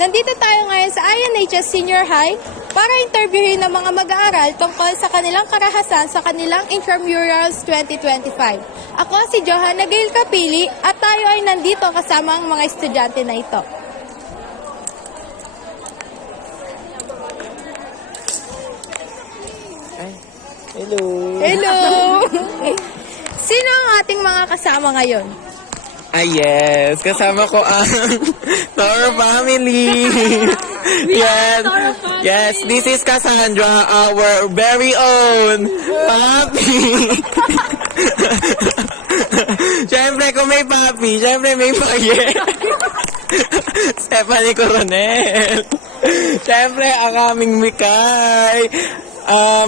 Nandito tayo ngayon sa INHS Senior High para interviewin ng mga mag-aaral tungkol sa kanilang karahasan sa kanilang Intramurals 2025. Ako si Johanna Gail Capili at tayo ay nandito kasama ang mga estudyante na ito. Hello! Hello! Sino ang ating mga kasama ngayon? Yes! Kasama ko ang Toro family! Yes, this is Cassandra, our very own papi! Siyempre, kung may papi, siyempre may paye! Stephanie Coronel! Siyempre, ang aming Mikay!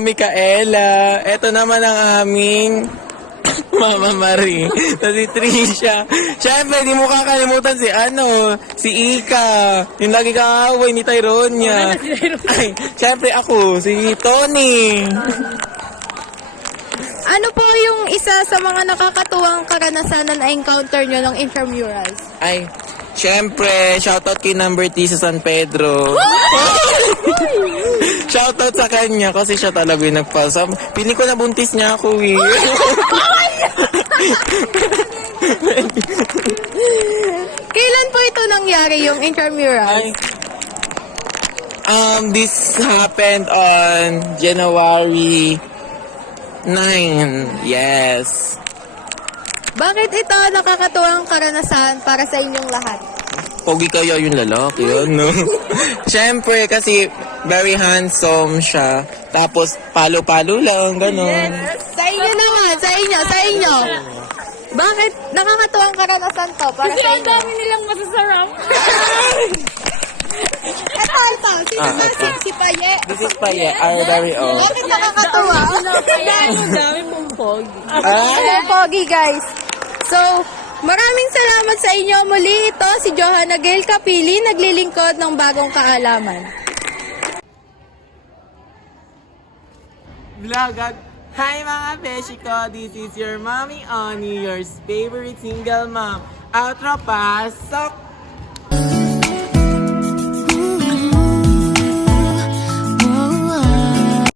Micaela! Ito naman ang aming Mama Marie, si Trisha. Siyempre, di mo kakalimutan si Ika. Yung lagi kakaway ni Tyronia. Ay, siyempre ako, si Tony. Ano po yung isa sa mga nakakatuwang karanasan na na-encounter nyo ng intramurals? Ay, siyempre, shoutout kay Number T sa San Pedro. Shoutout sa kanya kasi siya talaga yung nagpasa. Piling ko na buntis niya ako eh. Kailan po ito nangyari yung intramurals? This happened on January 9. Yes. Bakit ito nakakatuwang karanasan para sa inyong lahat? Pogi kaya yung lalaki, no? Siyempre, kasi very handsome siya. Tapos, palo-palo lang, gano'n. Sa inyo naman, sa inyo. Bakit nakakatuwang karanasan to para sa inyo? Kasi ang dami nilang masasarap. Ito. Si Paye. This is Paye, our very own. Bakit nakakatuwa? Ang dami pong pogi. Ayan, pogi guys. So, maraming salamat sa inyo. Muli ito si Johanna Gail Capili, naglilingkod ng bagong kaalaman. Vlogag! Hi mga beshi ko! This is your mommy Oni, your favorite single mom. Outro, pasok